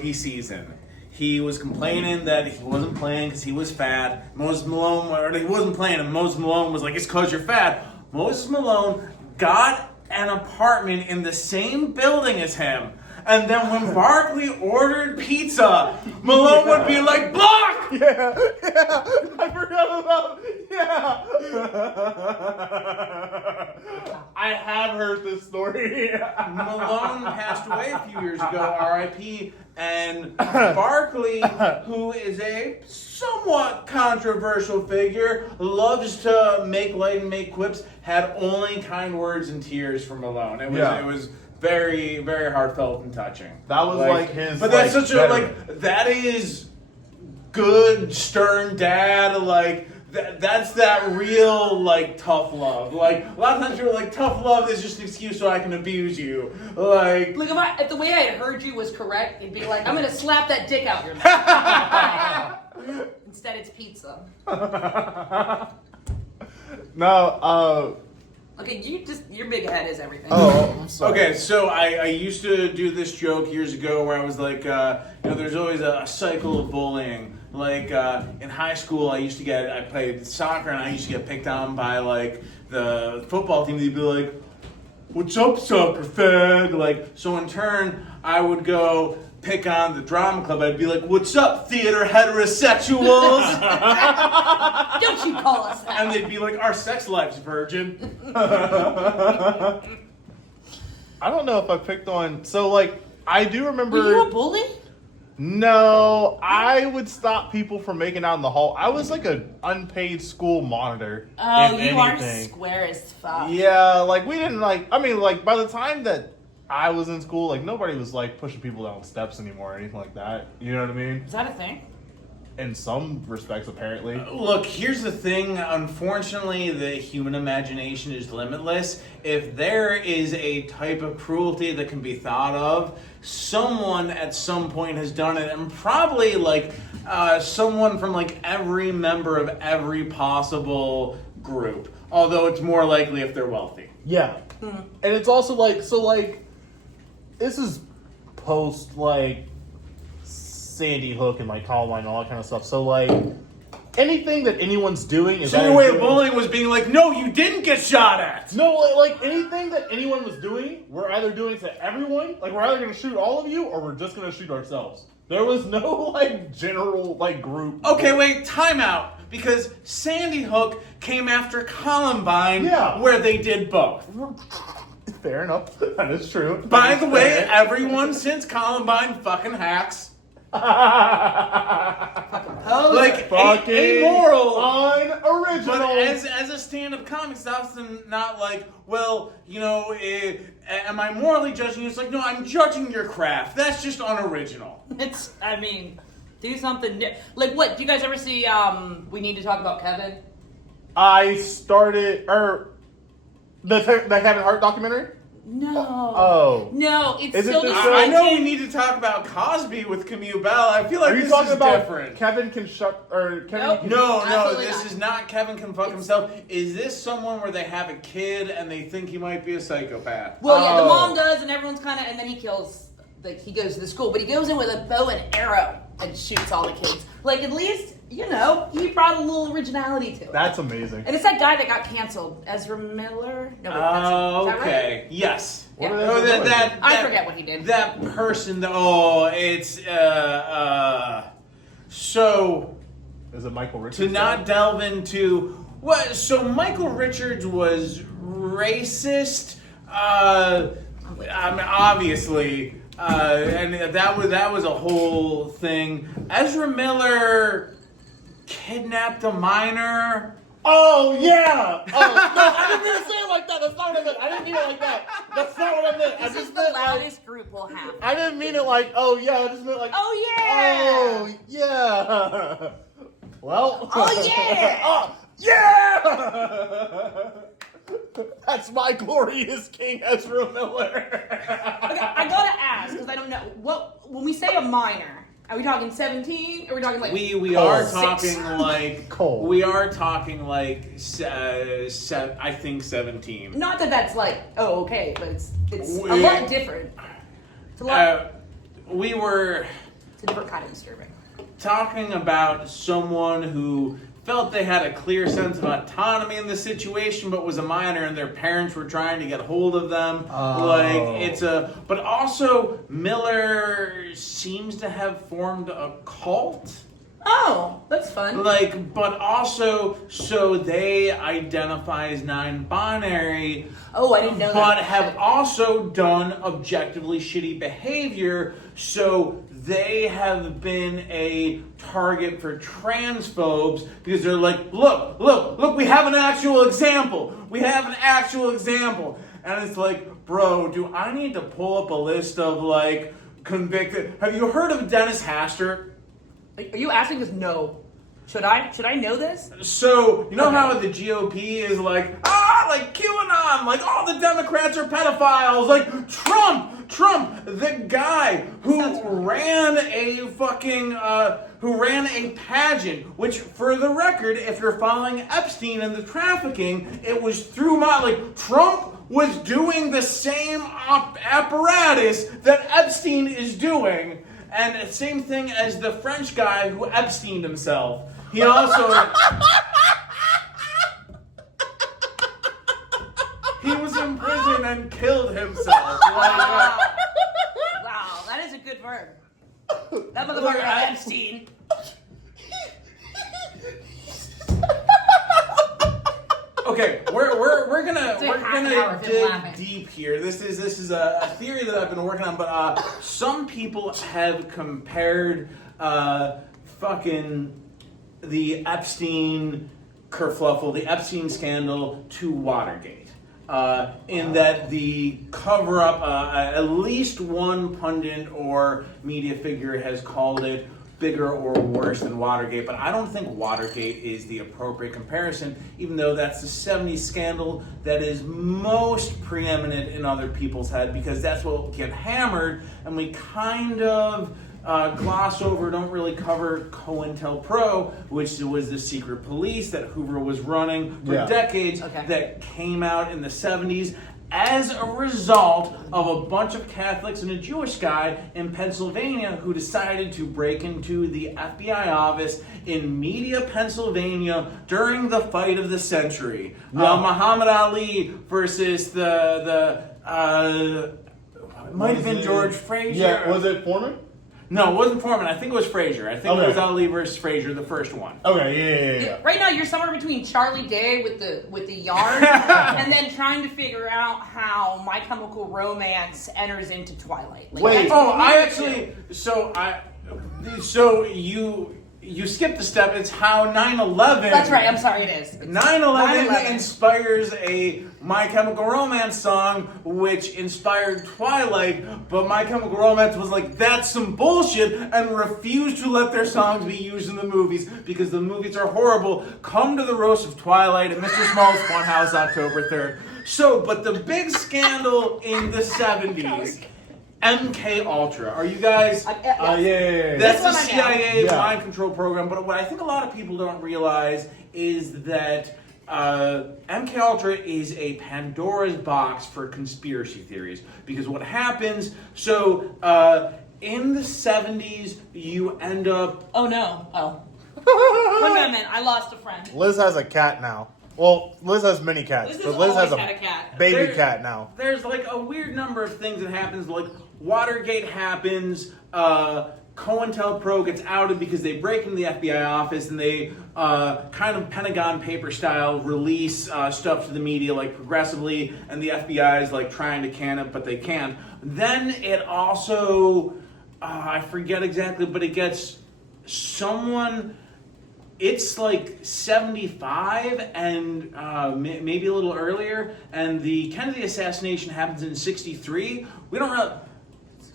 rookie season. He was complaining that he wasn't playing because he was fat. Moses Malone, or he wasn't playing, and Moses Malone was like, it's because you're fat. Moses Malone got an apartment in the same building as him. And then when Barkley ordered pizza, Malone would be like, block! Yeah, I forgot about, I have heard this story. Malone passed away a few years ago, R.I.P., and Barkley, who is a somewhat controversial figure, loves to make light and make quips, had only kind words and tears for Malone. It was very, very heartfelt and touching. That was like his. But that's such that is good, stern dad. Like that's that real tough love. Like a lot of times you're like, tough love is just an excuse so I can abuse you. Like if the way I had heard you was correct, it'd be like, I'm gonna slap that dick out your mouth. Instead, it's pizza. No. Okay, your big head is everything. Oh, I'm sorry. Okay, so I used to do this joke years ago where I was like, there's always a cycle of bullying. Like in high school, I played soccer and I used to get picked on by the football team. They'd be like, "What's up, sucker fag?" So in turn, I would go pick on the drama club. I'd be like, "What's up, theater heterosexuals?" Don't you call us that? And they'd be like, "Our sex life's virgin." I don't know if I picked on. So I do remember. Were you a bully? No, I would stop people from making out in the hall. I was an unpaid school monitor. Oh, you are square as fuck. Yeah, we didn't by the time that I was in school, nobody was pushing people down steps anymore or anything like that. You know what I mean? Is that a thing? In some respects, apparently. Look, here's the thing. Unfortunately, the human imagination is limitless. If there is a type of cruelty that can be thought of, someone at some point has done it, and probably someone from every member of every possible group. Although it's more likely if they're wealthy. Yeah. And it's also this is post Sandy Hook and Columbine and all that kind of stuff. So anything that anyone's doing is. So your way of bullying was being like, no, you didn't get shot at. No, anything that anyone was doing, we're either doing to everyone. We're either going to shoot all of you, or we're just going to shoot ourselves. There was no general group. Okay, wait, time out. Because Sandy Hook came after Columbine, where they did both. Fair enough. That is true. By the way, everyone since Columbine fucking hacks. Fucking amoral, unoriginal. But as a stand-up comic, it's often not am I morally judging you? It's no, I'm judging your craft. That's just unoriginal. Do something new. What? Do you guys ever see? We Need to Talk About Kevin. I started the Kevin Hart documentary. No. Oh. No, it's Is still it the the same. I know we need to talk about Cosby with Camille Bell. I feel like Are you this talking is about different. Kevin can shut or Kevin? Nope. Can, No, Absolutely this not. is not Kevin can fuck himself. Is this someone where they have a kid and they think he might be a psychopath? Well, yeah, the mom does, and everyone's and then he kills. He goes to the school, but he goes in with a bow and arrow and shoots all the kids. At least he brought a little originality to it. That's amazing. And it's that guy that got canceled, Ezra Miller. No, Oh, is that okay. Right? Yes. What Yeah. are they Oh, doing? I forget what he did. That person. It's So Is it Michael Richards? to not delve into what? So Michael Richards was racist. Obviously. And that was a whole thing. Ezra Miller kidnapped a minor. Oh yeah! Oh no, I didn't mean to say it like that. That's not what I meant. I didn't mean it like that. That's not what I meant. This is the loudest group we'll have. I didn't mean it oh yeah. I just meant Oh yeah! Oh yeah! Well. Oh yeah! Oh yeah! That's my glorious King Ezra Miller. Okay, I gotta ask because I don't know when we say a minor. Are we talking 17? Or are we talking We are six? talking Cole. We are talking I think 17. Not that that's okay, but it's a We- lot different. It's a lot. We were It's a different kind of disturbing. Talking about someone who felt they had a clear sense of autonomy in the situation, but was a minor, and their parents were trying to get hold of them. But also Miller seems to have formed a cult. Oh, that's fun. But also, so they identify as non-binary. Oh, I didn't know that. But have also done objectively shitty behavior, so they have been a target for transphobes because they're like, look, we have an actual example. And it's like, bro, do I need to pull up a list of, like, convicted... Have you heard of Dennis Hastert? Are you asking us? No. Should I know this? So, you know how the GOP is like QAnon, like all the Democrats are pedophiles, like Trump, the guy who ran a pageant, which, for the record, if you're following Epstein and the trafficking, it was through Trump was doing the same apparatus that Epstein is doing. And same thing as the French guy who Epsteined himself. He also... he was in prison and killed himself. Wow, that is a good verb. That motherfucker Epstein. Okay, we're gonna dig deep here. This is a theory that I've been working on, but some people have compared the Epstein kerfluffle, the Epstein scandal, to Watergate. In that the cover-up, at least one pundit or media figure has called it bigger or worse than Watergate, but I don't think Watergate is the appropriate comparison, even though that's the 70s scandal that is most preeminent in other people's head, because that's what will get hammered, and we kind of gloss over, don't really cover COINTELPRO, which was the secret police that Hoover was running for decades, that came out in the 70s as a result of a bunch of Catholics and a Jewish guy in Pennsylvania who decided to break into the FBI office in Media, Pennsylvania during the fight of the century. Muhammad Ali versus the might have been George Frazier. Yeah, was it Foreman? No, it wasn't Foreman. I think it was Frazier. I think it was Ali versus Frazier, the first one. Okay, yeah. Right now, you're somewhere between Charlie Day with the yarn, and then trying to figure out how My Chemical Romance enters into Twilight. You skipped a step. It's how 9/11. That's right. I'm sorry. It is. 9/11 inspires a My Chemical Romance song, which inspired Twilight. But My Chemical Romance was like, that's some bullshit, and refused to let their songs be used in the movies because the movies are horrible. Come to the roast of Twilight at Mr. Small's Funhouse, October 3rd. So, but the big scandal in the 70s. MK Ultra. Are you guys? Yeah. That's the CIA mind control program. But what I think a lot of people don't realize is that MK Ultra is a Pandora's box for conspiracy theories. Because what happens? In the 70s, you end up. Oh no! Oh. One moment, I lost a friend. Liz has a cat now. Well, Liz has many cats, but Liz has a cat. baby cat now. There's like a weird number of things that happens. Like Watergate happens. COINTELPRO gets outed because they break into the FBI office and they kind of Pentagon paper style release stuff to the media like progressively, and the FBI is like trying to can it, but they can't. Then it also, I forget exactly, but it gets someone. It's like 75 and maybe a little earlier, and the Kennedy assassination happens in 63. We don't really...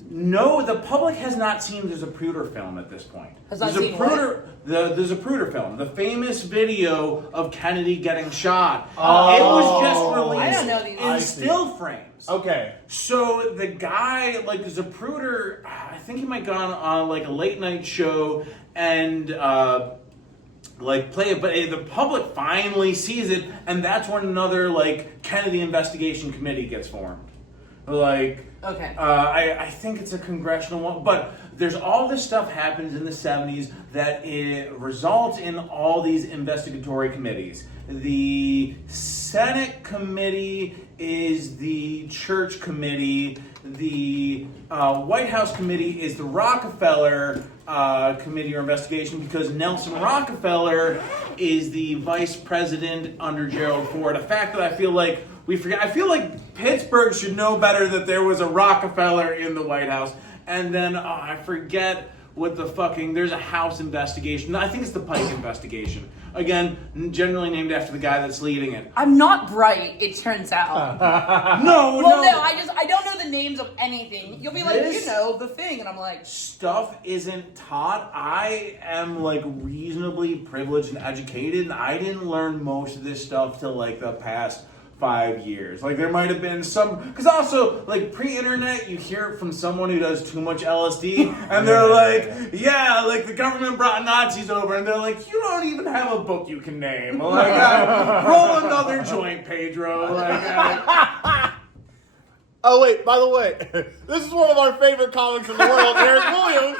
No, the public has not seen the Zapruder film at this point. Has not seen what? The Zapruder film, the famous video of Kennedy getting shot. It was just released I don't know these. in still frames. Okay. So the guy, like Zapruder, I think he might have gone on like a late night show and play it, but the public finally sees it, and that's when another like Kennedy investigation committee gets formed. Like, Okay. I think it's a congressional one, but there's all this stuff happens in the 70s that it results in all these investigatory committees. The Senate committee is the church committee. The White House committee is the Rockefeller committee or investigation, because Nelson Rockefeller is the vice president under Gerald Ford. A fact that I feel like we forget. I feel like Pittsburgh should know better that there was a Rockefeller in the White House. And then I forget what the fucking, there's a House investigation. No, I think it's the Pike investigation. Again, generally named after the guy that's leading it. I'm not bright, it turns out. No, I don't know the names of anything. You'll be like, This- the thing, and I'm like, Stuff isn't taught. I am like reasonably privileged and educated, and I didn't learn most of this stuff till like the past 5 years. Like there might have been some, because also like pre-internet, you hear it from someone who does too much LSD, and they're like, yeah, like the government brought Nazis over, and they're like, you don't even have a book you can name. Like, roll another joint, Pedro. Like, Oh wait, by the way, this is one of our favorite comics in the world, Erick Williams.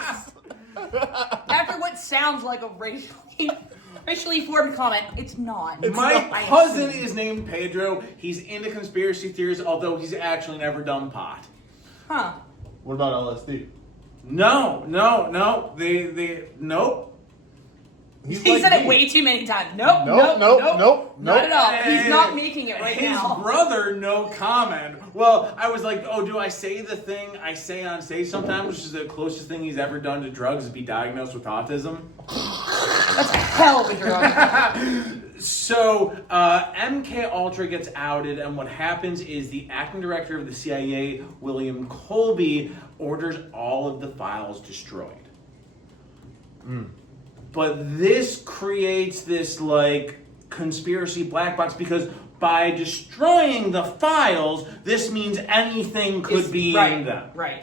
after what sounds like a racially formed comment, it's not. my cousin is named Pedro. He's into conspiracy theories, although he's actually never done pot. Huh. What about LSD? No. Nope. He's He like said it me. way too many times. Nope. Nope. Not at all. Hey, He's not making it right His now. brother, no comment. Well, I was like, oh, do I say the thing I say on stage sometimes, which is the closest thing he's ever done to drugs, is be diagnosed with autism? That's a hell of a drug. So, MK Ultra gets outed, and what happens is the acting director of the CIA, William Colby, orders all of the files destroyed. But this creates this, like, conspiracy black box, because by destroying the files, this means anything could be in them. Right.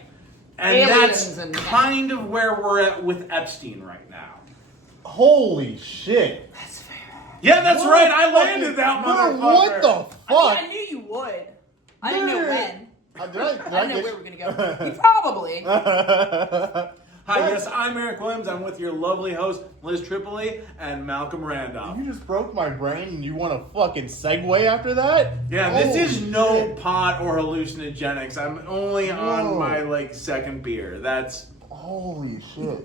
And Aliens that's and- kind of where we're at with Epstein right now. Holy shit. That's fair. Yeah, that's What right. the I fuck landed is- that Bro, motherfucker. what the fuck? I knew you would. I didn't know when. I I didn't know guess- where we were going to go. You probably. Hi, yes, I'm Erick Williams. I'm with your lovely host, Liz Tripoli and Malcolm Randolph. You just broke my brain and you want to fucking segue after that? Yeah, this is Holy no shit. pot or hallucinogenics. I'm only on Whoa. my, like, second beer. Holy shit.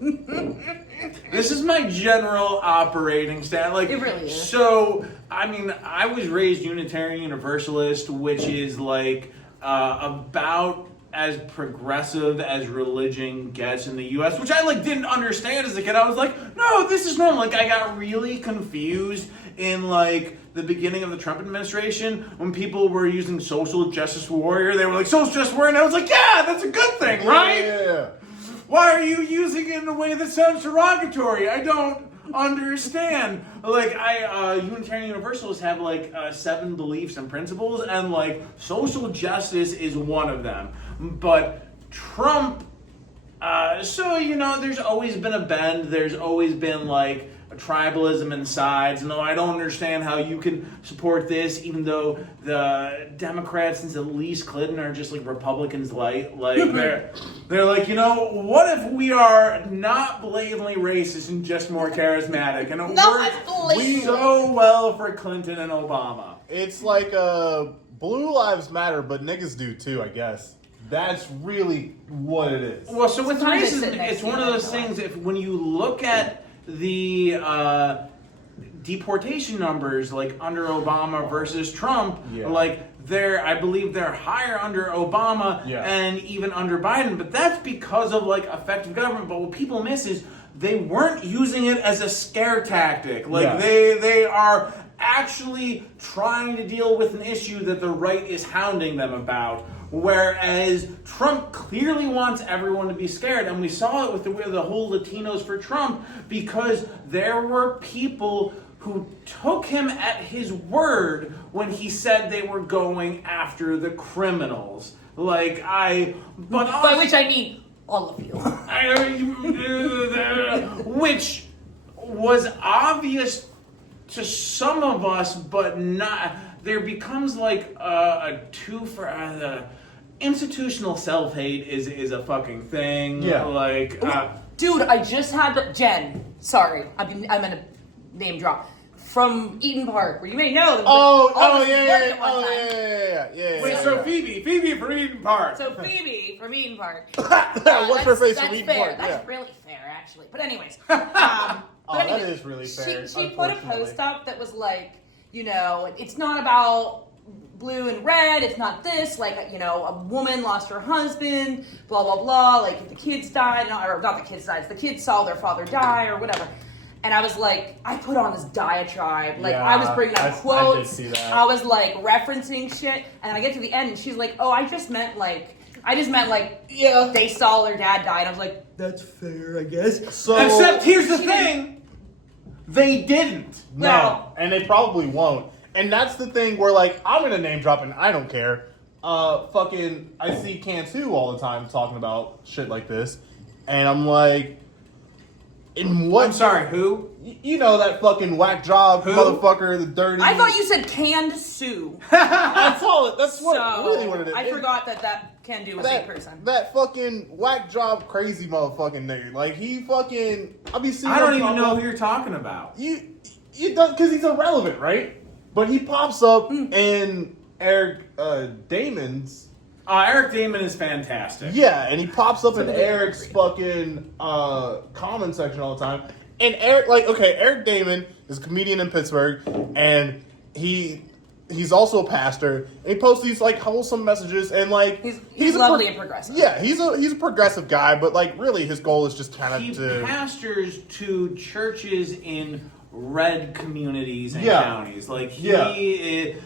This is my general operating stat. Like, It really is. So, I mean, I was raised Unitarian Universalist, which is, like, about as progressive as religion gets in the U.S., which I like didn't understand as a kid. I was like, no, this is normal. Like, I got really confused in like the beginning of the Trump administration when people were using social justice warrior. They were like, social justice warrior, and I was like, yeah, that's a good thing, right? Yeah. Why are you using it in a way that sounds derogatory? I don't understand. Like, Unitarian Universalists have like 7 beliefs and principles, and like social justice is one of them. But Trump, so you know, there's always been a bend. There's always been like a tribalism in sides. No, I don't understand how you can support this, even though the Democrats, since at least Clinton, are just like Republicans light. Like they're like, you know, what if we are not blatantly racist and just more charismatic? And it worked so well for Clinton and Obama. It's like blue lives matter, but niggas do too, I guess. That's really what it is. Well, so with Sometimes they racism, sit next it's to you, one of those that's why. things. If when you look at the deportation numbers, like under Obama versus Trump, Yeah. like I believe they're higher under Obama Yeah. and even under Biden. But that's because of like effective government. But what people miss is they weren't using it as a scare tactic. Like Yeah. they are actually trying to deal with an issue that the right is hounding them about. Whereas Trump clearly wants everyone to be scared, and we saw it with the whole Latinos for Trump, because there were people who took him at his word when he said they were going after the criminals. By which I mean all of you. Which was obvious to some of us, but not. There becomes like a two for institutional self-hate is a fucking thing. Yeah. Like, Dude, I just had Jen. Sorry, I'm gonna name drop from Eaton Park, where you may know. Yeah. wait, so Phoebe from Eden Park. So Phoebe from Eaton Park. What's her face from Eaton fair. Park? That's Yeah. really fair, actually. But anyways, That is really fair. She put a post up that was like, it's not about blue and red. It's not this. Like, a woman lost her husband. Blah blah blah. Like, if the kids died, or not the kids died. If the kids saw their father die, or whatever. And I was like, I put on this diatribe. Like, I was bringing up quotes. I did see that. I was like referencing shit. And I get to the end, and she's like, "Oh, I just meant like, yeah, they saw their dad die." And I was like, "That's fair, I guess." So, except here's the thing, they didn't. No, Well, and they probably won't. And that's the thing where, like, I'm gonna name drop and I don't care. I see Cantu all the time talking about shit like this, and I'm like, in what? I'm sorry, who? You know that fucking whack job motherfucker, the dirty. I thought you said canned Sue. That's all. That's what So, really what it is. I forgot that can do with a person. That fucking whack job crazy motherfucking nigga. Like, he fucking. I'll be seeing. I don't even know who you're talking about. You don't, because he's irrelevant, right? But he pops up in Eric Damon's. Eric Damon is fantastic. Yeah, and he pops up in Eric's fucking comment section all the time. And Eric Damon is a comedian in Pittsburgh, and he's also a pastor. And he posts these like wholesome messages, and like he's lovely and progressive. Yeah, he's a progressive guy, but like really his goal is just kind of He to pastors to churches in red communities and Yeah. counties. Like Yeah. it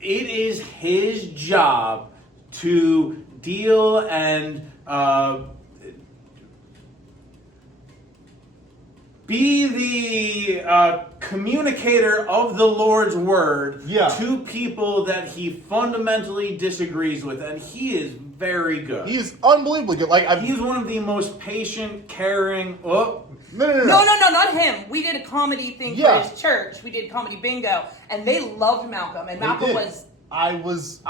is his job to deal and be the communicator of the Lord's word to people that he fundamentally disagrees with, and he is very good. He is unbelievably good. Like He's one of the most patient, caring. No. No, not him. We did a comedy thing for his church. We did comedy bingo, and they loved Malcolm. And Malcolm was. I was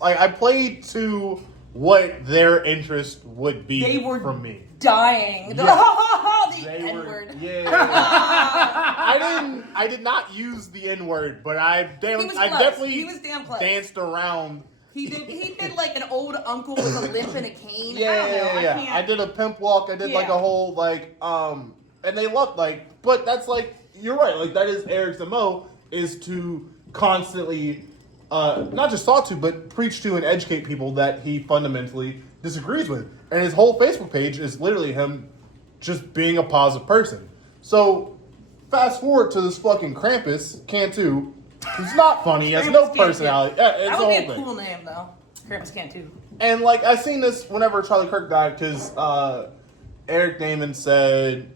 like, I played to what their interest would be They were from me. dying. The They N-word. Yeah. I did not use the N-word, but I definitely He was damn close. danced around. He did like an old uncle with a limp and a cane. Yeah, I don't know. yeah. I did a pimp walk. I did like a whole like and they loved but that's like, you're right. Like, that is Eric's MO, is to constantly not just talk to, but preach to and educate people that he fundamentally disagrees with. And his whole Facebook page is literally him just being a positive person. So fast forward to this fucking Krampus, Cantu, who's not funny, he has no personality. Yeah, it's That the would be whole a thing. cool name though. Krampus can too. And like, I seen this whenever Charlie Kirk died, because Eric Damon said,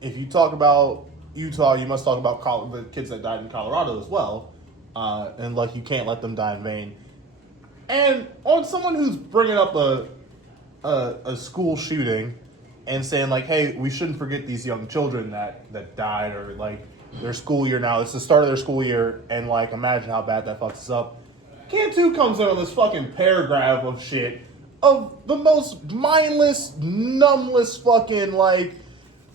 if you talk about Utah, you must talk about the kids that died in Colorado as well. And like, you can't let them die in vain. And on someone who's bringing up a school shooting and saying like, hey, we shouldn't forget these young children that died, or like their school year now. It's the start of their school year, and like, imagine how bad that fucks us up. Cantu comes in with this fucking paragraph of shit, of the most mindless, numbless fucking like,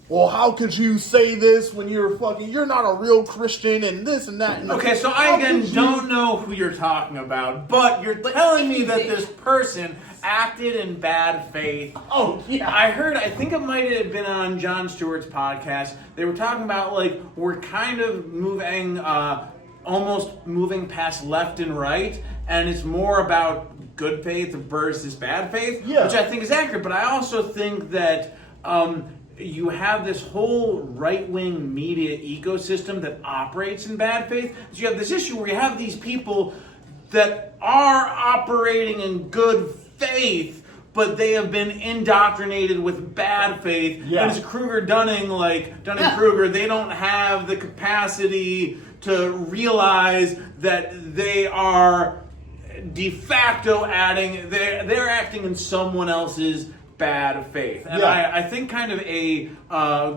well, how could you say this when you're not a real Christian and this and that. And Okay, so I again don't know who you're talking about, but you're telling me that this person acted in bad faith. Oh, yeah. I think it might have been on Jon Stewart's podcast. They were talking about, like, we're kind of moving, almost moving past left and right, and it's more about good faith versus bad faith, which I think is accurate. But I also think that you have this whole right-wing media ecosystem that operates in bad faith. So you have this issue where you have these people that are operating in good faith, but they have been indoctrinated with bad faith. Yeah. And it's Dunning-Kruger, they don't have the capacity to realize that they are de facto they're acting in someone else's bad faith. And I think kind of a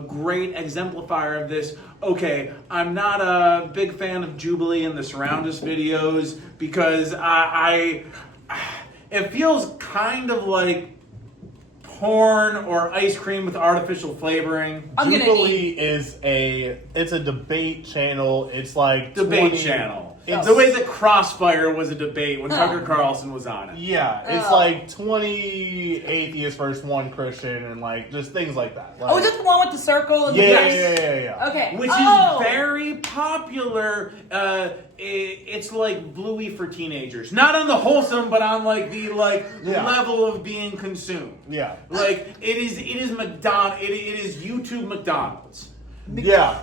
great exemplifier of this, okay, I'm not a big fan of Jubilee and the Surround Us videos, because I it feels kind of like porn or ice cream with artificial flavoring. Jubilee is a debate channel. It's like Debate channel. It's the way that Crossfire was a debate when Tucker Carlson was on it. Yeah, it's like 20 atheists versus 1 Christian, and like just things like that. Like, is that the one with the circle? And yeah. Okay. Which is very popular. It's like Bluey for teenagers. Not on the wholesome, but on like the level of being consumed. Yeah. Like it is McDonald's. It is YouTube McDonald's. Yeah.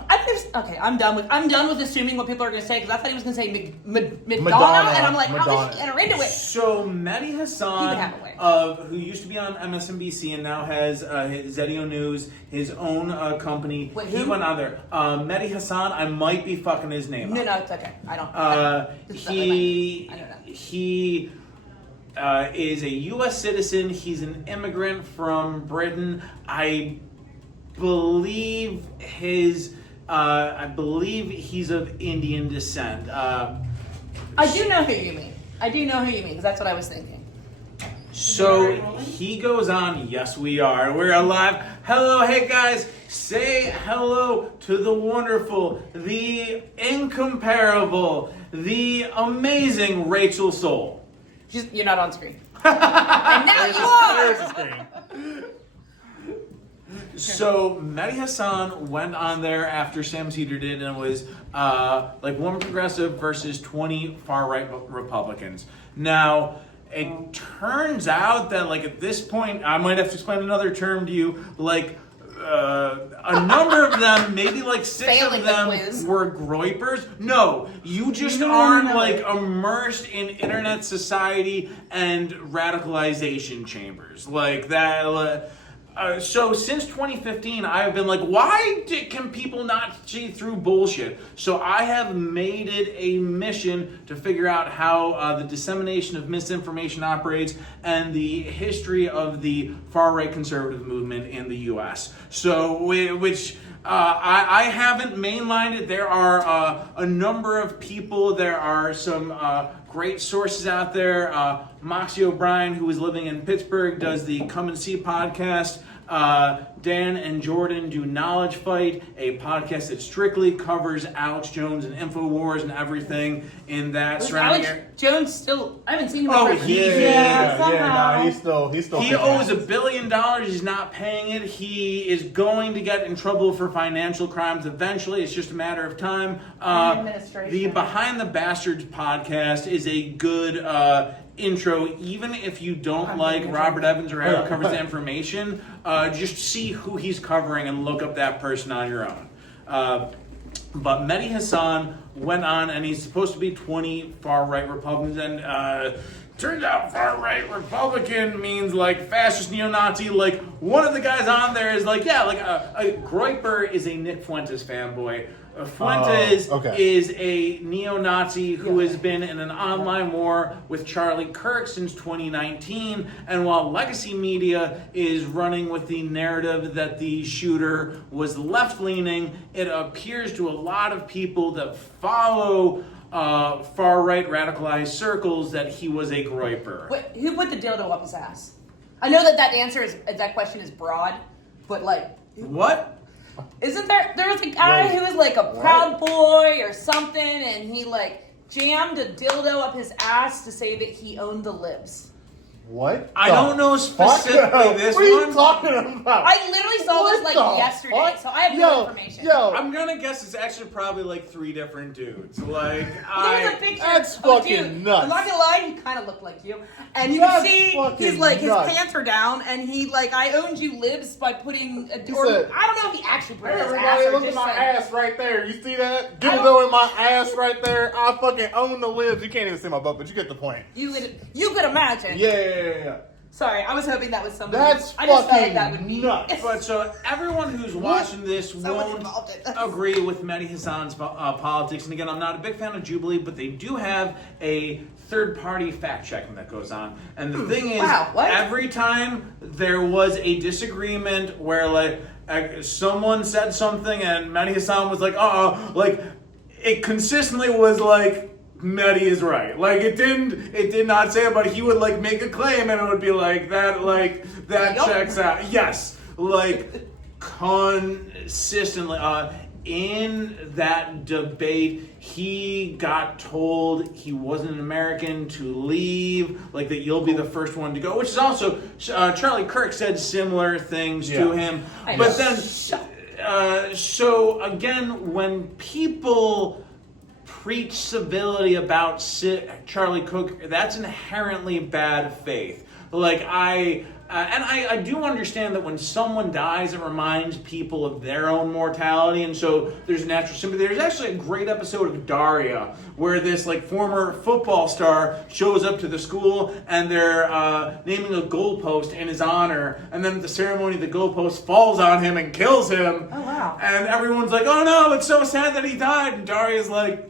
I'm done with assuming what people are going to say, because I thought he was going to say Madonna, Madonna, and I'm like, how Madonna. did she enter into it? So Mehdi Hassan, who used to be on MSNBC and now has Zedio News, his own company. Wait, he who? went on there. Mehdi Hassan, I might be fucking his name up. No, it's okay. I don't. He I don't know. he is a U.S. citizen. He's an immigrant from Britain. I believe he's of Indian descent. I do know who you mean. Because that's what I was thinking. So he goes on. Yes, we are. We're alive. Hello, hey guys. Say hello to the wonderful, the incomparable, the amazing Rachel Soul. You're not on screen. And now you are. There's the screen. So Mehdi Hassan went on there after Sam Cedar did, and it was like one progressive versus 20 far-right Republicans. Now, it turns out that like at this point, I might have to explain another term to you, like a number of them, maybe like 6 of them were groypers. No, you just aren't like immersed in internet society and radicalization chambers. Like that... So since 2015, I've been like, why can people not see through bullshit? So I have made it a mission to figure out how the dissemination of misinformation operates and the history of the far-right conservative movement in the U.S. So, I haven't mainlined it. There are a number of people. There are some great sources out there. Moxie O'Brien, who is living in Pittsburgh, does the Come and See podcast. Dan and Jordan do Knowledge Fight, a podcast that strictly covers Alex Jones and InfoWars and everything in that surrounding area. Jones still, I haven't seen him. No, he's still. He owes $1 billion. He's not paying it. He is going to get in trouble for financial crimes eventually. It's just a matter of time. The Behind the Bastards podcast is a good intro, even if you don't like Robert Evans or how he covers the information. Just see who he's covering and look up that person on your own. But Mehdi Hassan went on, and he's supposed to be 20 far-right Republicans, and turns out far-right Republican means like fascist neo-Nazi. Like one of the guys on there is like, yeah, like a Groyper is a Nick Fuentes fanboy. Fuentes is a neo-Nazi who has been in an online war with Charlie Kirk since 2019, and while legacy media is running with the narrative that the shooter was left-leaning, it appears to a lot of people that follow far-right radicalized circles that he was a Groyper. Wait, who put the dildo up his ass? I know that question is broad, but like... What? Isn't there was a guy who was like a Proud Boy or something, and he like jammed a dildo up his ass to say that he owned the libs. What? I don't know specifically this one. What are you one. talking about? I literally saw this like yesterday, so I have no information. I'm gonna guess it's actually probably like 3 different dudes. Like there's a picture that's of fucking a dude. nuts. I'm not gonna lie, he kind of looked like you, and you can see he's like nuts. his pants are down, and he like I owned you libs by putting a. He Or said, I don't know if he actually put it in his ass everybody, or look just at my said, ass right there. You see that? Dildo in my ass right there. I fucking own the libs. You can't even see my butt, but you get the point. You could imagine. Yeah. Sorry, I was hoping that was something. That's I just felt fucking like that would be nuts. But so everyone who's watching this won't agree with Mehdi Hassan's politics. And again, I'm not a big fan of Jubilee, but they do have a third-party fact-checking that goes on. And the thing is, every time there was a disagreement where like someone said something and Mehdi Hassan was like, like it consistently was like Maddie is right. Like it did not say it, but he would like make a claim and it would be like that checks out. Yes, like consistently. In that debate, he got told he wasn't an American to leave, like that you'll be the first one to go, which is also, Charlie Kirk said similar things to him. But then, so again, when people preach civility about Charlie Cook, that's inherently bad faith. Like I do understand that when someone dies, it reminds people of their own mortality, and so there's natural sympathy. There's actually a great episode of Daria where this like former football star shows up to the school and they're naming a goalpost in his honor, and then at the ceremony the goalpost falls on him and kills him. Oh wow! And everyone's like, "Oh no, it's so sad that he died," and Daria's like,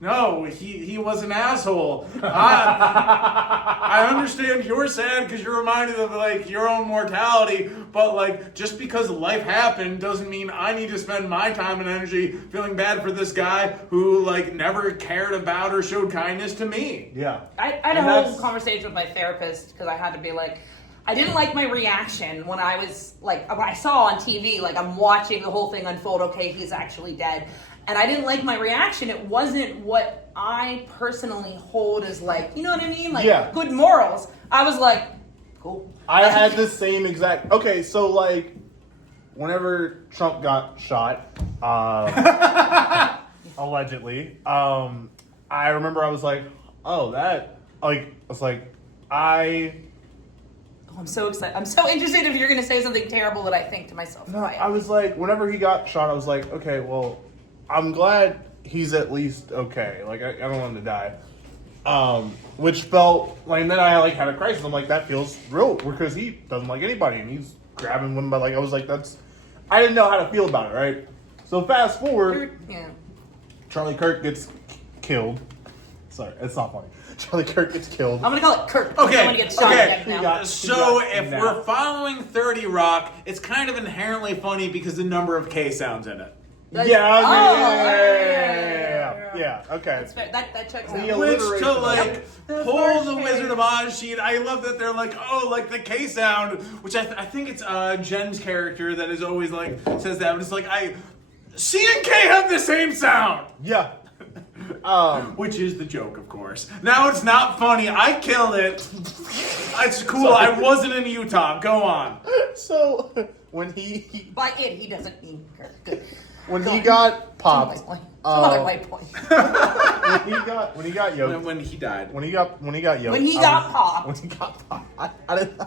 "No, he was an asshole. I understand you're sad because you're reminded of like your own mortality, but like just because life happened doesn't mean I need to spend my time and energy feeling bad for this guy who like never cared about or showed kindness to me." Yeah. I had a whole conversation with my therapist because I had to be like, I didn't like my reaction when I was like, when I saw on TV, like I'm watching the whole thing unfold, okay, he's actually dead. And I didn't like my reaction. It wasn't what I personally hold as like, you know what I mean? Like good morals. I was like, cool. I had the same exact. Okay, so like, whenever Trump got shot, allegedly, I remember I was like, oh, that, like, it's like, I'm so excited. I'm so interested if you're going to say something terrible that I think to myself. No, I was like, whenever he got shot, I was like, okay, well, I'm glad he's at least okay. Like, I don't want him to die. Which felt like, and then I like had a crisis. I'm like, that feels real because he doesn't like anybody and he's grabbing women. But like, I was like, I didn't know how to feel about it, right? So fast forward, Charlie Kirk gets killed. Sorry, it's not funny. Charlie Kirk gets killed. I'm gonna call it Kirk. Okay. Now. So if we're following 30 Rock, it's kind of inherently funny because the number of K sounds in it. Yeah, okay. That's fair. That checks out. Which to like pull the Wizard of Oz sheet, I love that they're like, oh, like the K sound, which I think it's Jen's character that is always like says that, but it's like C and K have the same sound. Yeah. Which is the joke, of course. Now it's not funny. I killed it. It's cool. Sorry. I wasn't in Utah. Go on. So when by it, he doesn't mean Kirk. Good. When he got popped, another white point. when he got yoked, when he died, when he got yoked, when he got popped. When he got popped, I didn't.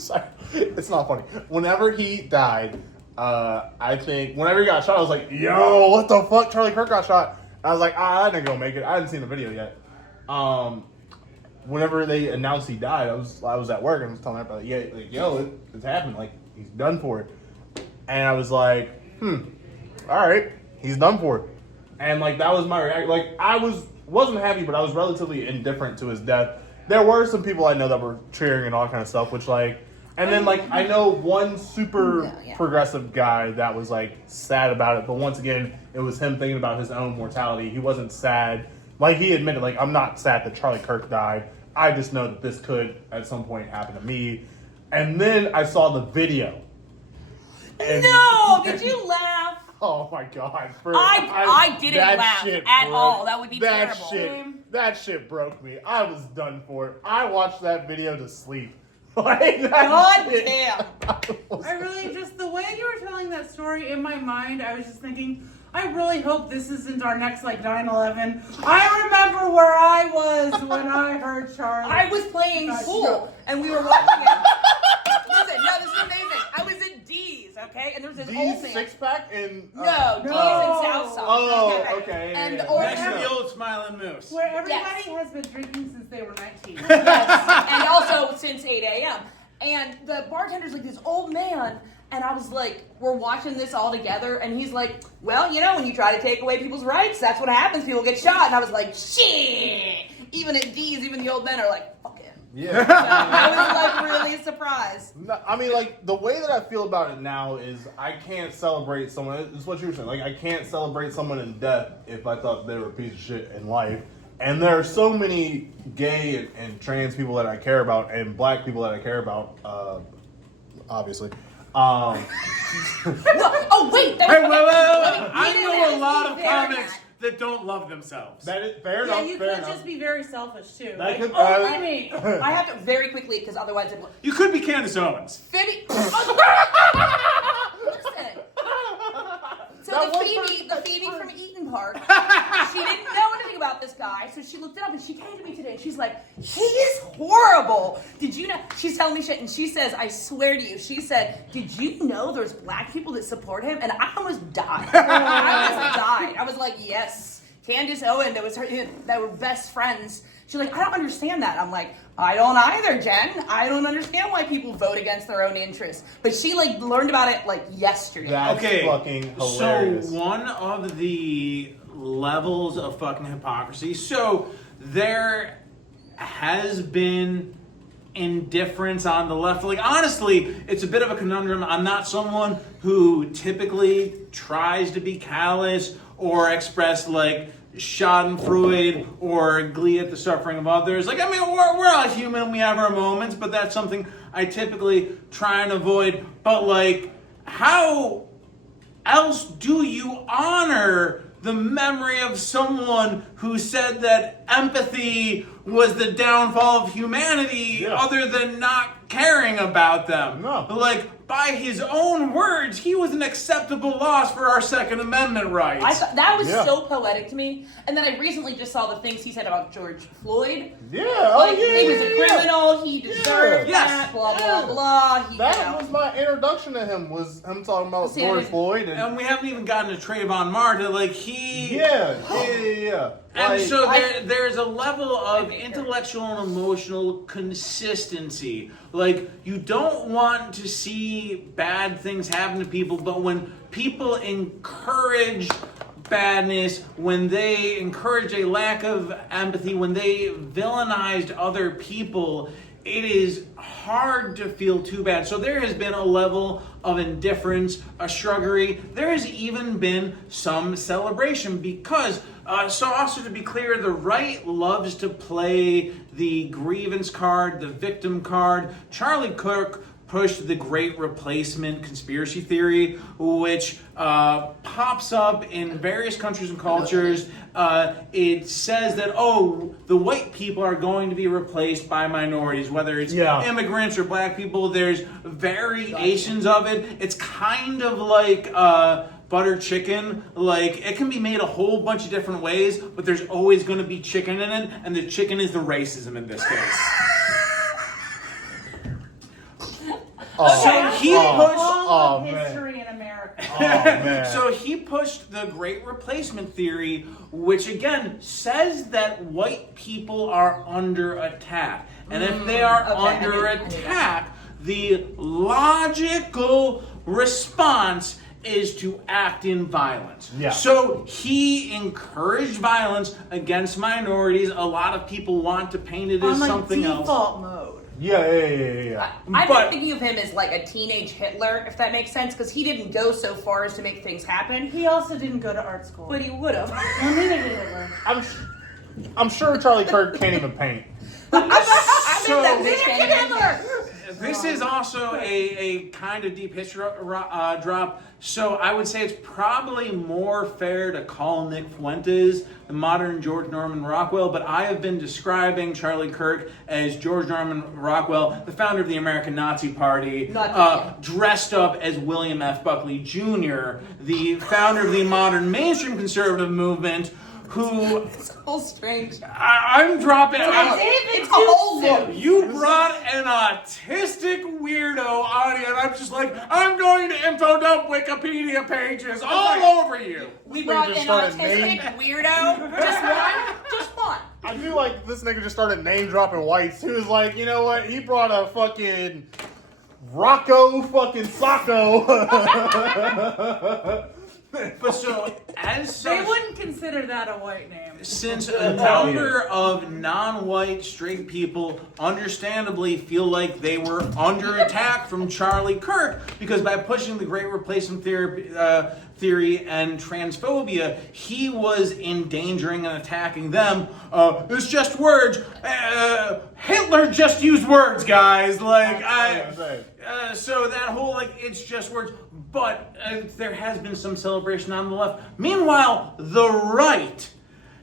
Sorry, it's not funny. Whenever he died, I think whenever he got shot, I was like, "Yo, what the fuck?" Charlie Kirk got shot. I was like, I didn't go make it. I hadn't seen the video yet. Whenever they announced he died, I was at work and I was telling everybody, yeah, like, yo, it's happened. Like, he's done for it. And I was like, all right, he's done for it. And like that was my reaction. Like I wasn't happy, but I was relatively indifferent to his death. There were some people I know that were cheering and all kind of stuff, which like, and then like I know one super progressive guy that was like sad about it, but once again, it was him thinking about his own mortality. He wasn't sad. Like he admitted, like I'm not sad that Charlie Kirk died. I just know that this could at some point happen to me. And then I saw the video. No, did you laugh? Oh my god! I didn't laugh at all. That would be terrible. That shit broke me. I was done for it. I watched that video to sleep. Like, God damn! I really just the way you were telling that story in my mind, I was just thinking, I really hope this isn't our next like 9/11. I remember where I was when I heard Charlie. I was playing pool and we were watching it. Listen, no, this is amazing. I was in D's, okay, and there was this old man. Six pack in D's in Southside. Oh, okay. And yeah. Next to the old Smiling Moose, where everybody has been drinking since they were 19. Yes, and also since 8 a.m. And the bartender's like this old man. And I was like, we're watching this all together, and he's like, well, you know, when you try to take away people's rights, that's what happens. People get shot. And I was like, shit. Even at D's, even the old men are like, fuck him. Yeah. So I was like really surprised. No, I mean, like, the way that I feel about it now is I can't celebrate someone. It's what you were saying. Like, I can't celebrate someone in death if I thought they were a piece of shit in life. And there are so many gay and trans people that I care about, and black people that I care about, obviously. Oh wait, Hey, wait. let I me know a lot of fair, comics Matt. that don't love themselves. That is fair Yeah, enough. you fair could enough. just be very selfish too. That Like, could- only me. I have to very quickly because otherwise it will. You could be Candace Owens. Phoebe. Listen. So That the was Phoebe, her- the Phoebe from Eaton Park, she didn't know anything about this guy, so she looked it up and she came to me today. She's like, he is horrible. Did you know? She's telling me shit, and she says, I swear to you, she said, did you know there's black people that support him? And I almost died. I almost died. I was like, yes. Candace Owen, that was her, that were best friends. She's like, I don't understand that. I'm like, I don't either, Jen. I don't understand why people vote against their own interests. But she like learned about it like yesterday. That's Okay, fucking hilarious. So one of the levels of fucking hypocrisy. So there has been indifference on the left. Like honestly, it's a bit of a conundrum. I'm not someone who typically tries to be callous or express like schadenfreude or glee at the suffering of others. Like, I mean, we're all human, we have our moments, but that's something I typically try and avoid. But like, how else do you honor the memory of someone who said that empathy was the downfall of humanity other than not caring about them? No. Like, by his own words, he was an acceptable loss for our Second Amendment rights. I thought that was Yeah. so poetic to me. And then I recently just saw the things he said about George Floyd. Yeah, Like, yeah, he was a yeah. criminal, he deserved Yes. that, blah, Yeah. blah, blah. He, That was my introduction to him, was him talking about See, George I- Floyd. And And we haven't even gotten to Trayvon Martin. Like, he... yeah. And Like, so there's a level of intellectual and emotional consistency. Like, you don't want to see bad things happen to people, but when people encourage badness, when they encourage a lack of empathy, when they villainized other people, it is hard to feel too bad. So there has been a level of indifference, a shruggery. There has even been some celebration because, so also to be clear, the right loves to play the grievance card, the victim card. Charlie Kirk pushed the Great Replacement conspiracy theory, which pops up in various countries and cultures. It says that, the white people are going to be replaced by minorities, whether it's immigrants or black people. There's variations of it. It's kind of like butter chicken. Like, it can be made a whole bunch of different ways, but there's always going to be chicken in it, and the chicken is the racism in this case. So he pushed... all of man. history in America. Oh, man. So he pushed the Great Replacement theory, which again says that white people are under attack. And if they are under attack, the logical response is to act in violence. Yeah. So he encouraged violence against minorities. A lot of people want to paint it as On like something else. default mode. Yeah. I've But- been thinking of him as like a teenage Hitler, if that makes sense, because he didn't go so far as to make things happen, He also didn't go to art school. but he would have. Well, neither did Hitler. I'm sure Charlie Kirk can't even paint. I'm in that Neither bitch did can't Hitler. This is also a kind of deep history drop, so I would say it's probably more fair to call Nick Fuentes the modern George Norman Rockwell, but I have been describing Charlie Kirk as George Norman Rockwell, the founder of the American Nazi Party, dressed up as William F. Buckley Jr., the founder of the modern mainstream conservative movement, who... It's all strange. I'm dropping... It's a whole Look, zoo. you brought an autistic weirdo on here, and I'm just like, I'm going to info dump Wikipedia pages all over you. We brought just an started autistic weirdo. Just one. I feel like this nigga just started name dropping whites. He was like, you know what? He brought a fucking Rocco fucking Sacco. But so, as They such, wouldn't consider that a white name. since a number of non-white straight people understandably feel like they were under attack from Charlie Kirk, because by pushing the great replacement theory and transphobia, he was endangering and attacking them. It's just words. Hitler just used words, guys. Like, so that whole, like, it's just words. But there has been some celebration on the left. Meanwhile, the right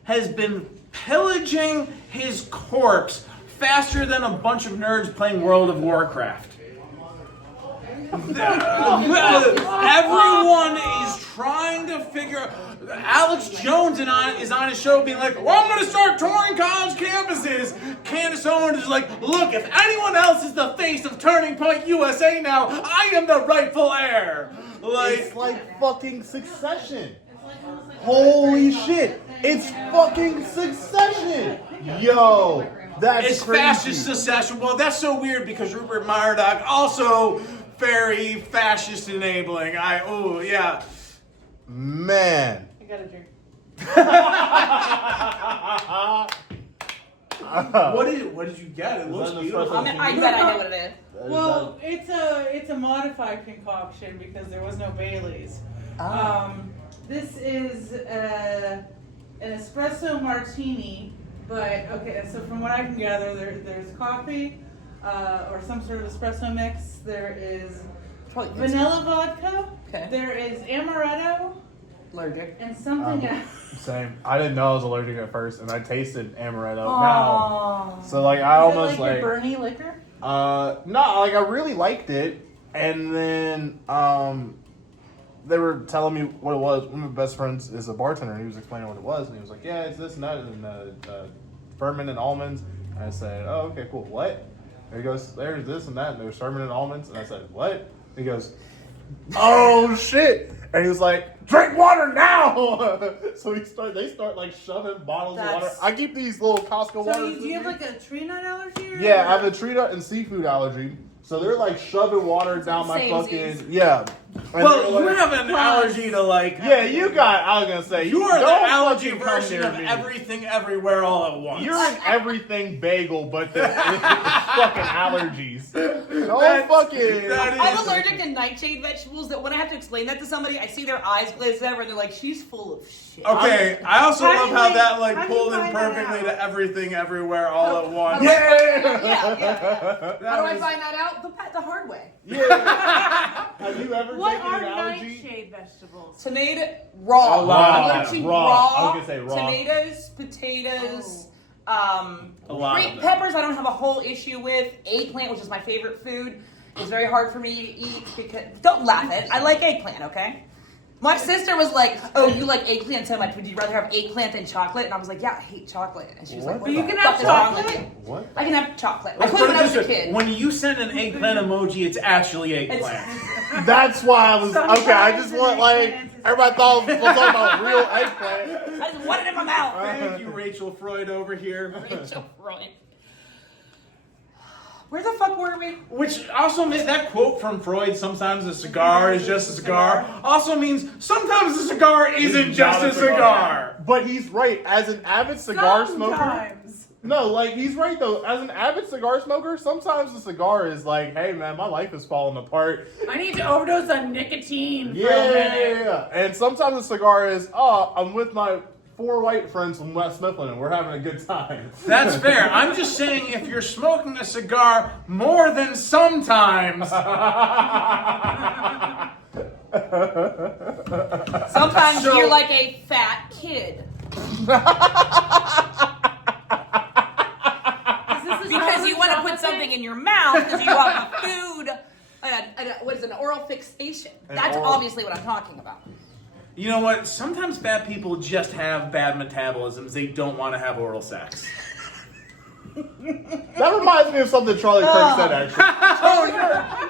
has been pillaging his corpse faster than a bunch of nerds playing World of Warcraft. Everyone is trying to figure. Alex Jones is on his show being like, well, I'm going to start touring college campuses. Candace Owens is like, look, if anyone else is the face of Turning Point USA now, I am the rightful heir. It's like fucking Succession. Holy shit. It's fucking Succession. Yo, that's It's crazy. fascist secession. Well, that's so weird because Rupert Murdoch also very fascist enabling. Yeah. Man. I got a drink. What did you get? It looks that an beautiful. espresso? I bet I know what it is. Well, it's a modified concoction because there was no Bailey's. This is an espresso martini, but okay. So from what I can gather, there's coffee or some sort of espresso mix. There is vanilla vodka. Okay. There is amaretto Allergic. and something else. Same. I didn't know I was allergic at first, and I tasted amaretto now. Oh. So like I Is almost it like your Bernie liquor? no, like I really liked it, and then they were telling me what it was. One of my best friends is a bartender, and he was explaining what it was, and he was like, "Yeah, it's this and that, and fermented almonds." And I said, "Oh, okay, cool. What?" And he goes, "There's this and that, and there's fermented almonds." And I said, "What?" And he goes, "Oh shit!" And he was like, "Drink water now!" So they start like shoving bottles of water. I keep these little Costco So waters. do you have like a tree nut allergy? Or Yeah, I have a tree nut and seafood allergy. So they're like shoving water down my Samesies. fucking And Well, they're you like- have an allergy to like. Yeah, you got. I was gonna say You are the don't allergy fucking come version near of me. everything, everywhere, all at once. You're an everything bagel, but the fucking allergies. Don't That fucking. is- I'm allergic to nightshade vegetables that when I have to explain that to somebody, I see their eyes glaze over and they're like, she's full of shit. Okay, I also How do love you how like- that how like do you pulled in find that perfectly out? to everything, everywhere, all at once. Yeah. How do I find that out? The hard way. Yeah. Have you ever What taken are an allergy? nightshade vegetables? Tomato raw. A lot I'm of allergic them. to Raw. I was raw. gonna say raw. Tomatoes, potatoes, A lot green of them. peppers. I don't have a whole issue with. Eggplant, which is my favorite food, is very hard for me to eat because don't laugh at it. I like eggplant. Okay. My sister was like, "Oh, you like eggplant so much? Would you rather have eggplant than chocolate?" And I was like, "Yeah, I hate chocolate." And she was like, What "What But the you can fuck have is wrong with chocolate? you?" What? I can have chocolate. I Let's could put when it I was this a way. kid. When you send an eggplant emoji, it's actually eggplant. That's why I was okay. I just Sometimes want like eggplant is- everybody thought I was talking about real eggplant. I just want it in my mouth. Thank you, Rachel Freud over here. Rachel Freud. Where the fuck were we? Which also means that quote from Freud, sometimes a cigar is just a cigar, also means sometimes a cigar isn't just a cigar. But he's right. As an avid cigar smoker, Sometimes. no, like he's right though. As an avid cigar smoker, sometimes a cigar is like, "Hey man, my life is falling apart." I need to overdose on nicotine for a Yeah, minute. and sometimes a cigar is, "Oh, I'm with my 4 white friends from West Mifflin and we're having a good time." That's fair. I'm just saying if you're smoking a cigar more than sometimes. Sometimes So- you're like a fat kid. Because you want to put something in your mouth because you want food. What is it, an oral fixation? That's oral- obviously what I'm talking about. You know what? Sometimes fat people just have bad metabolisms. They don't want to have oral sex. That reminds me of something Charlie Kirk said, actually.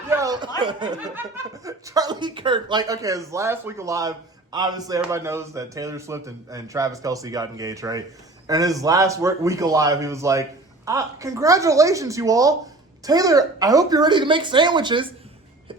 Yo, Charlie Kirk, like, okay, his last week alive, obviously everybody knows that Taylor Swift and Travis Kelce got engaged, right? And his last week alive, he was like, congratulations, you all. Taylor, I hope you're ready to make sandwiches.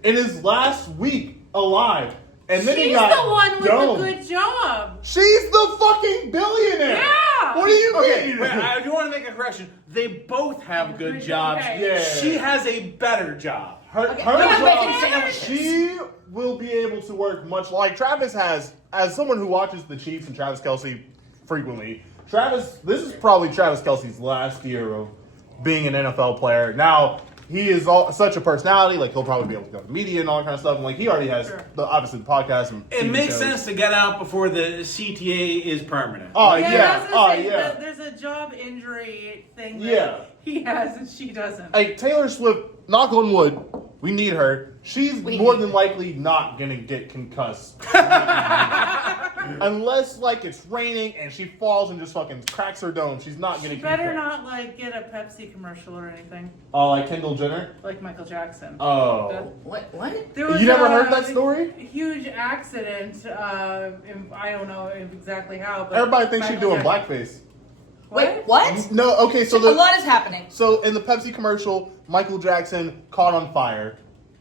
In his last week alive, And then he She's got the one with domed. the good job. She's the fucking billionaire. Yeah. What do you Okay, mean? wait, I do want to make a correction. They both have good jobs. Okay. Yeah. She has a better job. Her Okay, job, we're making sandwiches. she will be able to work much like Travis has. As someone who watches the Chiefs and Travis Kelce frequently, this is probably Travis Kelce's last year of being an NFL player. Now, he is such a personality, like he'll probably be able to go to media and all that kind of stuff. And like he already has, obviously, the podcast and It TV makes shows. sense to get out before the CTA is permanent. Oh I yeah, was oh gonna say, yeah. There's a job injury thing that Yeah. he has and she doesn't. Hey, Taylor Swift, knock on wood, we need her. She's We more need than her. likely not gonna get concussed. Unless like it's raining and she falls and just fucking cracks her dome. She's not gonna You get better concussed. not like get a Pepsi commercial or anything Oh, like Kendall Jenner? like Michael Jackson. Oh. What? There was You never a heard that story? Huge accident. I don't know exactly how, but Everybody thinks she's Michael doing Jackson- blackface. Wait, what? No, okay, so A lot is happening. So in the Pepsi commercial, Michael Jackson caught on fire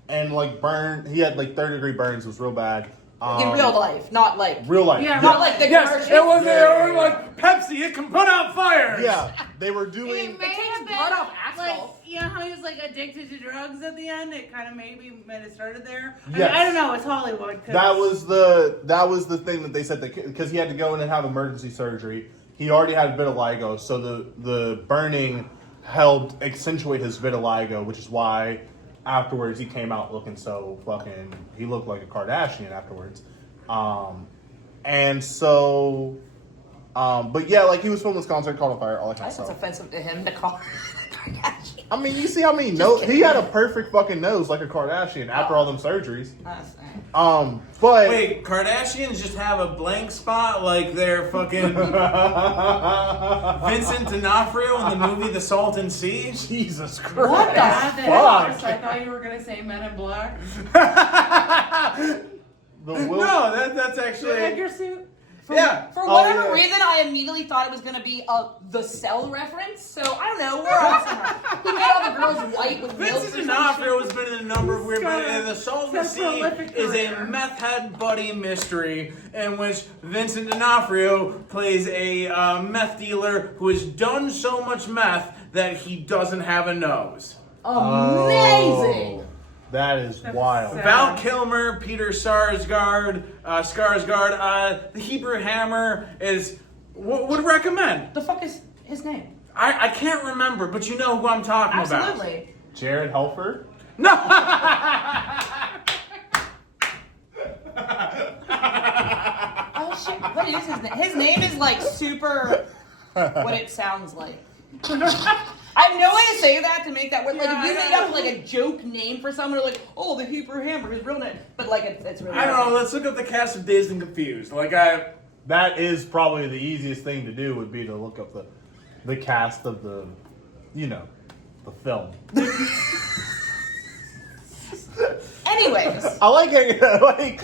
and like burned. He had like 3rd-degree burns. It was real bad. In real life, not like Real life. Yeah, not like the Yes, commercial. it was Yeah. like Pepsi. It can put out fires. Yeah, they were doing. It may takes have been blood off like, asphalt. you know how he was like addicted to drugs at the end? It kind of maybe might have started there. I mean, Yes. I don't know. It's Hollywood. 'Cause That was the thing that they said that because he had to go in and have emergency surgery. He already had vitiligo, so the burning helped accentuate his vitiligo, which is why afterwards he came out looking so fucking. He looked like a Kardashian afterwards, and so. But yeah, like he was filming this concert, caught on fire, all that kind of That's stuff. offensive to him to call Kardashian. I mean, you see how many nose he had a perfect fucking nose like a Kardashian after all them surgeries. But Wait, Kardashians just have a blank spot like they're fucking Vincent D'Onofrio in the movie The Salton Sea? Jesus Christ. What the fuck? I thought you were gonna say Men in Black. The Will- No, that's actually. Edgar suit. Yeah. For whatever yeah. reason, I immediately thought it was going to be a The Cell reference. So I don't know. We're off somewhere. He made all the girls white with milk. Vincent D'Onofrio has been in a number of weird got movies. And The Salton such a Sea prolific is a career. meth head buddy mystery in which Vincent D'Onofrio plays a meth dealer who has done so much meth that he doesn't have a nose. Amazing. Oh, that is That's wild. sad. Val Kilmer, Peter Sarsgaard, the Hebrew Hammer is would recommend. The fuck is his name? I can't remember, but you know who I'm talking about. Absolutely. Jared Helfer? No. Oh shit! What is his name? His name is like super. What it sounds like. I have no way to say that to make that word. Like Yeah, if you I make know. up like a joke name for someone, like, oh, the Hebrew Hammer, his real name, but like it's really. I don't know. Let's look up the cast of Dazed and Confused. That is probably the easiest thing to do would be to look up the cast of the the film. Anyways, I like it. Like,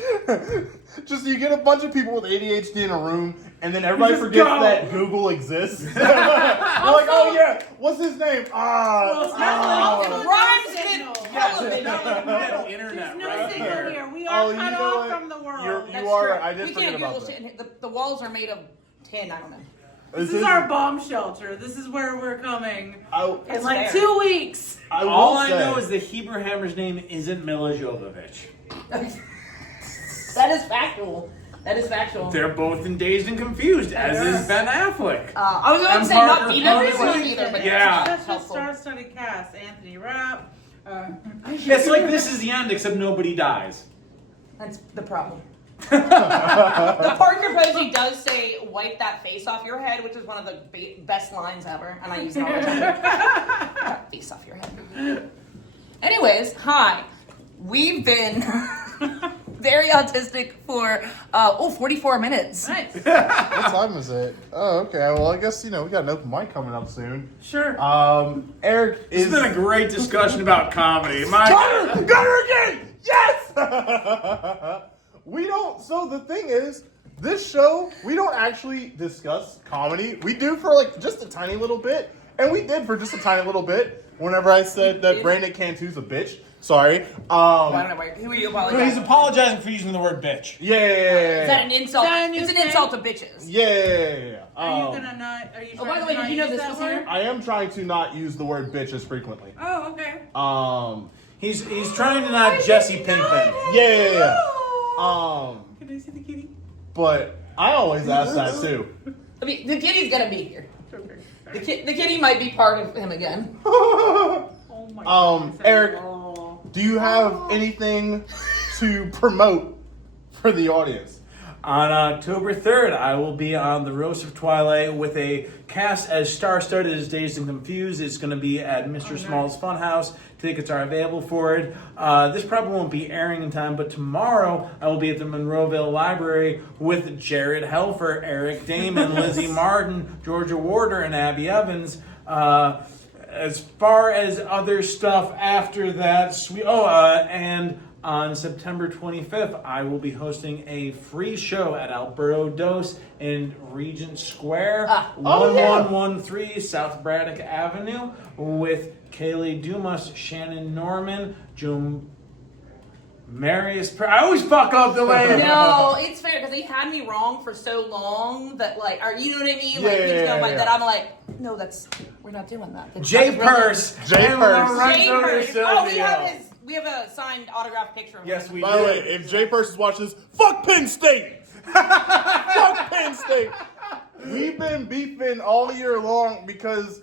just you get a bunch of people with ADHD in a room, and then everybody just forgets go. that Google exists. They're like, oh yeah, what's his name? Well, rhymes signal. with Yes, television. no internet There's no right signal there. here. We Oh, are you cut know off what? from the world. You're- That's You are- true. I did we forget can't about Google that. shit. The walls are made of tin. I don't know. This is our bomb shelter. This is where we're coming in That's like fair. 2 weeks. All I know is the Hebrew Hammer's name isn't Mila Jovovich. That is factual. That is factual. They're both in Dazed and Confused, as is Ben Affleck. I was going And to say not Parker either Posey. one either, but Yeah. That's just helpful. star-studded cast. Anthony Rapp. It's like This Is the End, except nobody dies. That's the problem. The Parker Posey does say, wipe that face off your head, which is one of the best lines ever, and I use it all the time. Wipe that face off your head. Anyways, hi. We've been very autistic for 44 minutes. Nice. What time is it? Oh, okay. Well, I guess we got an open mic coming up soon. Sure. Eric It's is. been a great discussion about comedy. Got her again! Yes! We don't. So the thing is, this show we don't actually discuss comedy. We do for like just a tiny little bit, and we did for just a tiny little bit. Whenever I said that Brandon Cantu's a bitch, Sorry. I don't know. Wait, who are you apologizing? No, he's apologizing for using the word bitch. Yeah. Is that an insult? Is that a new It's an thing? insult to bitches. Yeah. Are you gonna not? Are you? Oh, by the way, did you know this was here? I am trying to not use the word bitch as frequently. Oh, okay. He's trying to not Jesse Pinkman. Yeah. Can I see the kitty? But I always ask that too. I mean, the kitty's gonna be here. Okay. The kitty might be part of him again. Oh my God. Eric, Oh. do you have anything to promote for the audience? On October 3rd, I will be on The Roast of Twilight with a cast as star-studded as Dazed and Confused. It's going to be at Mr. Small's Funhouse. Tickets are available for it. This probably won't be airing in time, but tomorrow I will be at the Monroeville Library with Jared Helfer, Eric Damon, Lizzie Martin, Georgia Warder, and Abby Evans. As far as other stuff after that, and on September 25th, I will be hosting a free show at Alberto Dos in Regent Square, 1113 South Braddock Avenue, with Kaylee Dumas, Shannon Norman, June Marius. I always fuck up the way. No, it's fair because he had me wrong for so long that you know what I mean? Like, he's going like that. I'm like, no, we're not doing that. That's Jay not the real- Purse. Jay and Purse. Lorenzo Jay Purse. DeSilvio. We have a signed autographed picture of him. Yes, we By the do. way, if Jay Purse watches, fuck Penn State! Fuck Penn State! We've been beefing all year long because,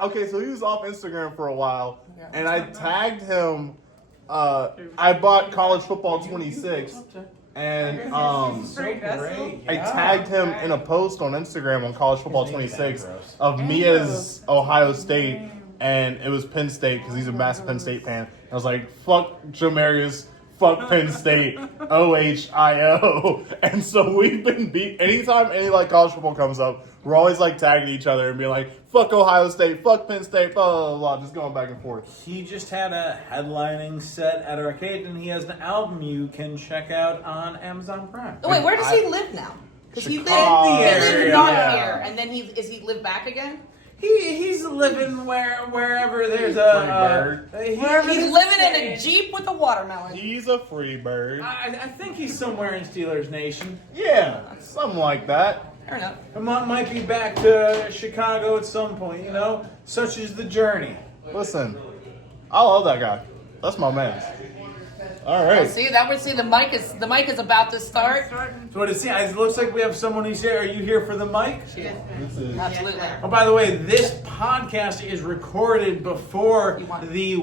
okay, so he was off Instagram for a while, and I tagged him. I bought College Football 26, and I tagged him in a post on Instagram on College Football 26 of Mia's Ohio State, and it was Penn State because he's a massive Penn State fan. I was like, fuck Jamarius, fuck Penn State, OHIO. And so we've been anytime any college football comes up, we're always tagging each other and being like, fuck Ohio State, fuck Penn State, blah, blah, blah, just going back and forth. He just had a headlining set at Arcade, and he has an album you can check out on Amazon Prime. Oh, wait, where does he live now? Because he lived Chicago. not Yeah. here, and then does he live back again? He's living wherever there's bird. He's living in a Jeep with a watermelon. He's a free bird. I think he's somewhere in Steelers Nation. Yeah, something like that. Fair enough. Might be back to Chicago at some point, you know? Such is the journey. Listen, I love that guy. That's my man. All right. See, the mic is about to start. So it looks like we have someone who's here. Are you here for the mic? Absolutely. Oh, by the way, this podcast is recorded before the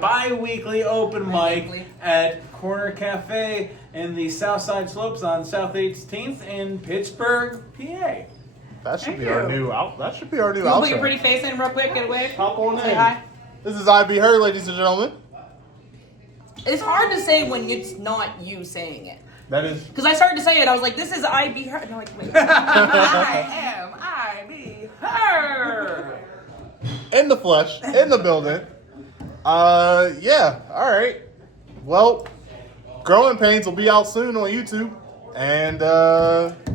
bi-weekly open mic at Corner Cafe in the Southside Slopes on South 18th in Pittsburgh, PA. That should be our new That should be our new You want to put your outro. pretty face in real quick, get away. Hop on Say in. hi. This is IB Her, ladies and gentlemen. It's hard to say when it's not you saying it. That is. Because I started to say it, I was like, this is IB Her. No, wait. I am IB Her. In the flesh, in the building. Yeah, all right. Well, Growing Pains will be out soon on YouTube. And,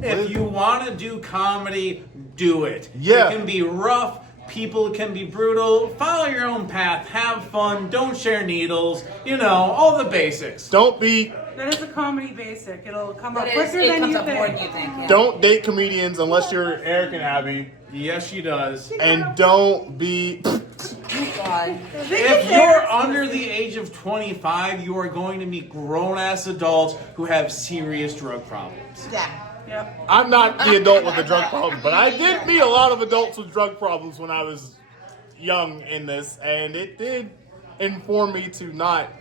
If you want to do comedy, do it. Yeah. It can be rough. People can be brutal. Follow your own path. Have fun. Don't share needles. You know, all the basics. don't be, That is a comedy basic. It'll come up It quicker than comes you up more than think. you think. Yeah. don't date comedians unless you're Eric and Abby. Yes, she does. And don't be, Oh, God. If you're under the age of 25, you are going to meet grown-ass adults who have serious drug problems. Yeah. Yep. I'm not the adult with the drug problem, but I did meet a lot of adults with drug problems when I was young in this, and it did inform me to not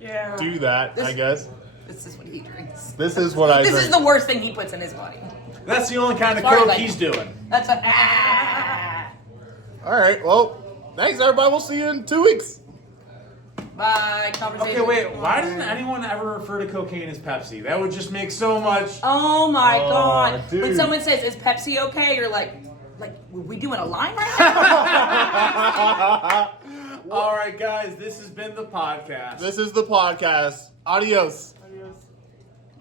Yeah. do that, I guess. This is what he drinks. This is what I This drink. is the worst thing he puts in his body. That's the only kind of Sorry, coke like- he's doing. That's a. All right, well, thanks, everybody. We'll see you in 2 weeks. Bye. Conversation. Okay, wait. Why doesn't anyone ever refer to cocaine as Pepsi? That would just make so much. Oh my Oh, God. dude. When someone says, is Pepsi okay? You're like, were we doing a line right now? All right, guys. This has been the podcast. This is the podcast. Adios. Adios.